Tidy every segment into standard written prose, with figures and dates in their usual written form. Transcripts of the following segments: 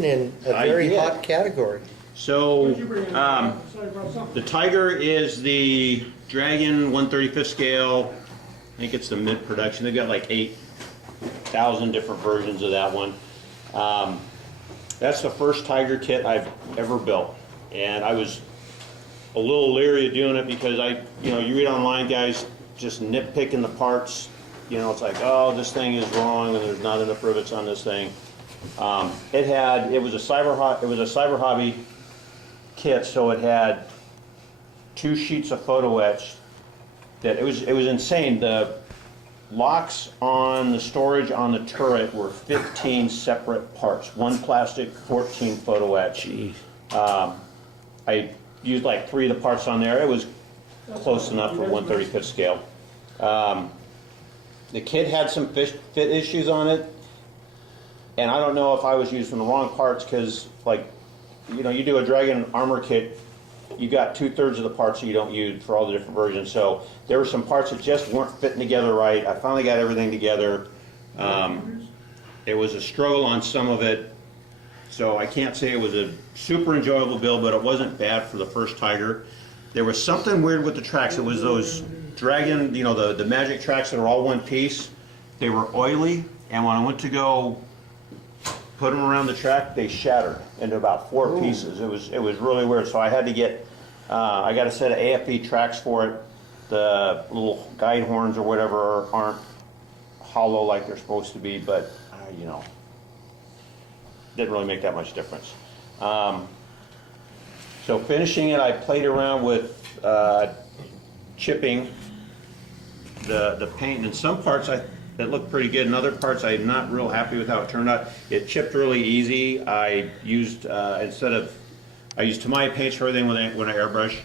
been in a very hot category. So, the Tiger is the Dragon 1/35 scale. I think it's the mid-production. They've got like 8,000 different versions of that one. That's the first Tiger kit I've ever built. And I was a little leery of doing it because you read online, guys just nitpicking the parts. It's like, oh, this thing is wrong and there's not enough rivets on this thing. It was a Cyber Hobby kit, so it had 2 sheets of photo etch. That it was insane. The locks on the storage on the turret were 15 separate parts. 1 plastic, 14 photo etch. I used like 3 of the parts on there. It was close enough for 1/35 scale. The kit had some fit issues on it, and I don't know if I was using the wrong parts because, like, you do a Dragon armor kit, you got 2/3 of the parts that you don't use for all the different versions. So there were some parts that just weren't fitting together right. I finally got everything together. It was a struggle on some of it, so I can't say it was a super enjoyable build, but it wasn't bad for the first Tiger. There was something weird with the tracks. It was those Dragon, the magic tracks that are all one piece. They were oily, and when I went to go put them around the track, they shattered into about 4 pieces. It was really weird. So I had to get, I got a set of AFP tracks for it. The little guide horns or whatever aren't hollow like they're supposed to be, but didn't really make that much difference. So finishing it, I played around with chipping the paint, and some parts it looked pretty good, and other parts I'm not real happy with how it turned out. It chipped really easy. I used I used Tamiya paints for everything when I airbrush.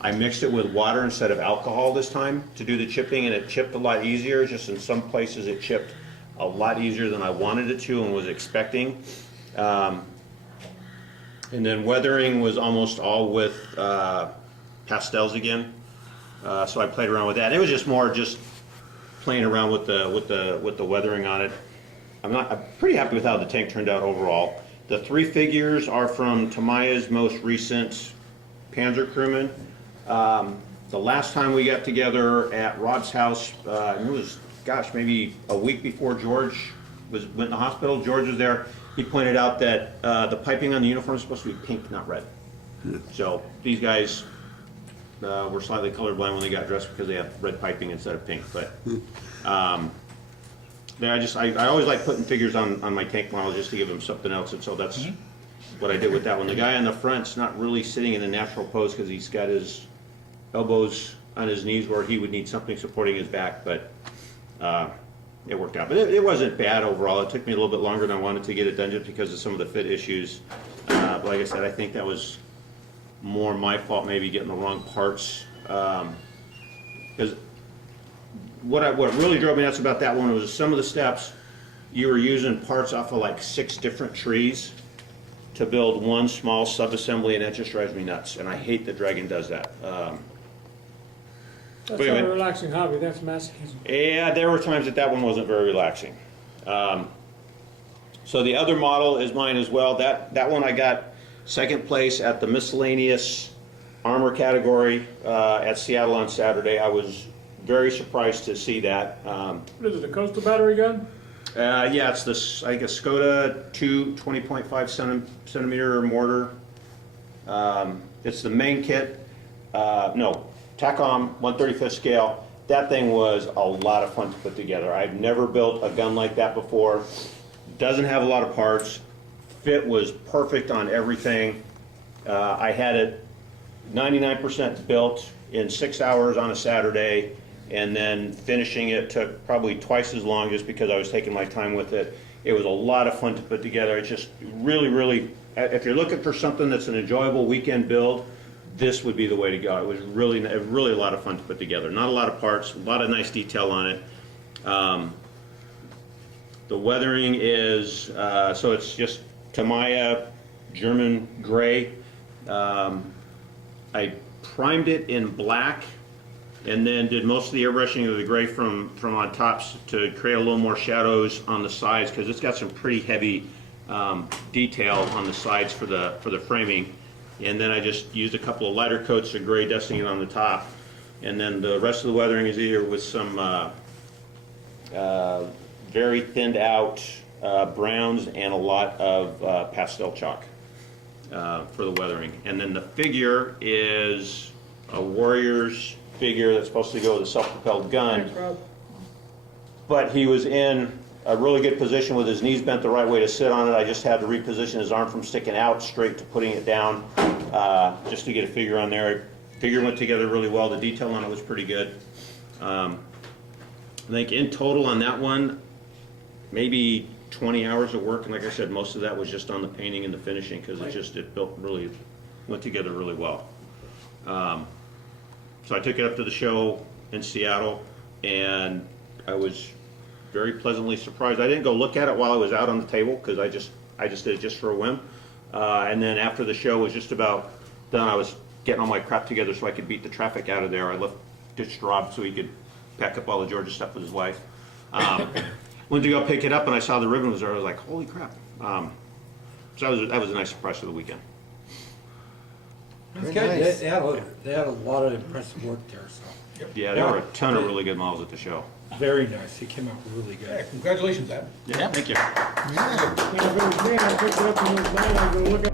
I mixed it with water instead of alcohol this time to do the chipping, and it chipped a lot easier. Just in some places it chipped a lot easier than I wanted it to and was expecting. And then weathering was almost all with pastels again. So I played around with that. It was just more playing around with the weathering on it. I'm pretty happy with how the tank turned out overall. The 3 figures are from Tamiya's most recent Panzer Crewman. The last time we got together at Rod's house, it was, maybe a week before George went in the hospital. George was there. He pointed out that the piping on the uniform is supposed to be pink, not red. So these guys were slightly colorblind when they got dressed because they have red piping instead of pink. But I always like putting figures on my tank models just to give them something else, and so that's what I did with that one. The guy on the front's not really sitting in a natural pose because he's got his elbows on his knees where he would need something supporting his back, but it worked out. But it wasn't bad overall. It took me a little bit longer than I wanted to get it done just because of some of the fit issues. But like I said, I think that was more my fault, maybe getting the wrong parts. Because what really drove me nuts about that one was some of the steps, you were using parts off of like 6 different trees to build one small sub-assembly, and that just drives me nuts. And I hate that Dragon does that. That's not a relaxing hobby, that's masochism. Yeah, there were times that one wasn't very relaxing. So the other model is mine as well. That one I got second place at the miscellaneous armor category at Seattle on Saturday. I was very surprised to see that. What is it, a coastal battery gun? Yeah, it's this, I think, a Skoda 20.5 centimeter mortar. It's the main kit. No, Takom 1/35 scale. That thing was a lot of fun to put together. I've never built a gun like that before. Doesn't have a lot of parts. Fit was perfect on everything. I had it 99% built in 6 hours on a Saturday, and then finishing it took probably twice as long just because I was taking my time with it. It was a lot of fun to put together. It's just really, if you're looking for something that's an enjoyable weekend build, this would be the way to go. It was really a lot of fun to put together. Not a lot of parts, a lot of nice detail on it. The weathering is, so it's just Tamiya German gray. I primed it in black and then did most of the airbrushing of the gray from on tops to create a little more shadows on the sides because it's got some pretty heavy detail on the sides for the framing. And then I just used a couple of lighter coats of gray dusting it on the top. And then the rest of the weathering is either with some very thinned out browns and a lot of pastel chalk for the weathering. And then the figure is a Warriors figure that's supposed to go with a self-propelled gun. But he was in a really good position with his knees bent the right way to sit on it. I just had to reposition his arm from sticking out straight to putting it down, just to get a figure on there. Figure went together really well. The detail on it was pretty good. I think in total on that one, maybe 20 hours of work, and like I said, most of that was just on the painting and the finishing, because it went together really well. So I took it up to the show in Seattle, and I was very pleasantly surprised. I didn't go look at it while I was out on the table, because I just did it just for a whim. And then after the show was just about done, I was getting all my crap together so I could beat the traffic out of there. I ditched Rob so he could pack up all the Georgia stuff with his wife. Went to go pick it up, and I saw the ribbon was there. I was like, holy crap. So that was a nice surprise for the weekend. Very Good. nice. They had a lot of impressive work there, so. Yeah, there were a ton of really good models at the show. Very nice. It came out really Yeah, good. congratulations, Adam. Yeah, thank you. Yeah. Now, if it was me, I picked it up and it was mine, I'd go look at it.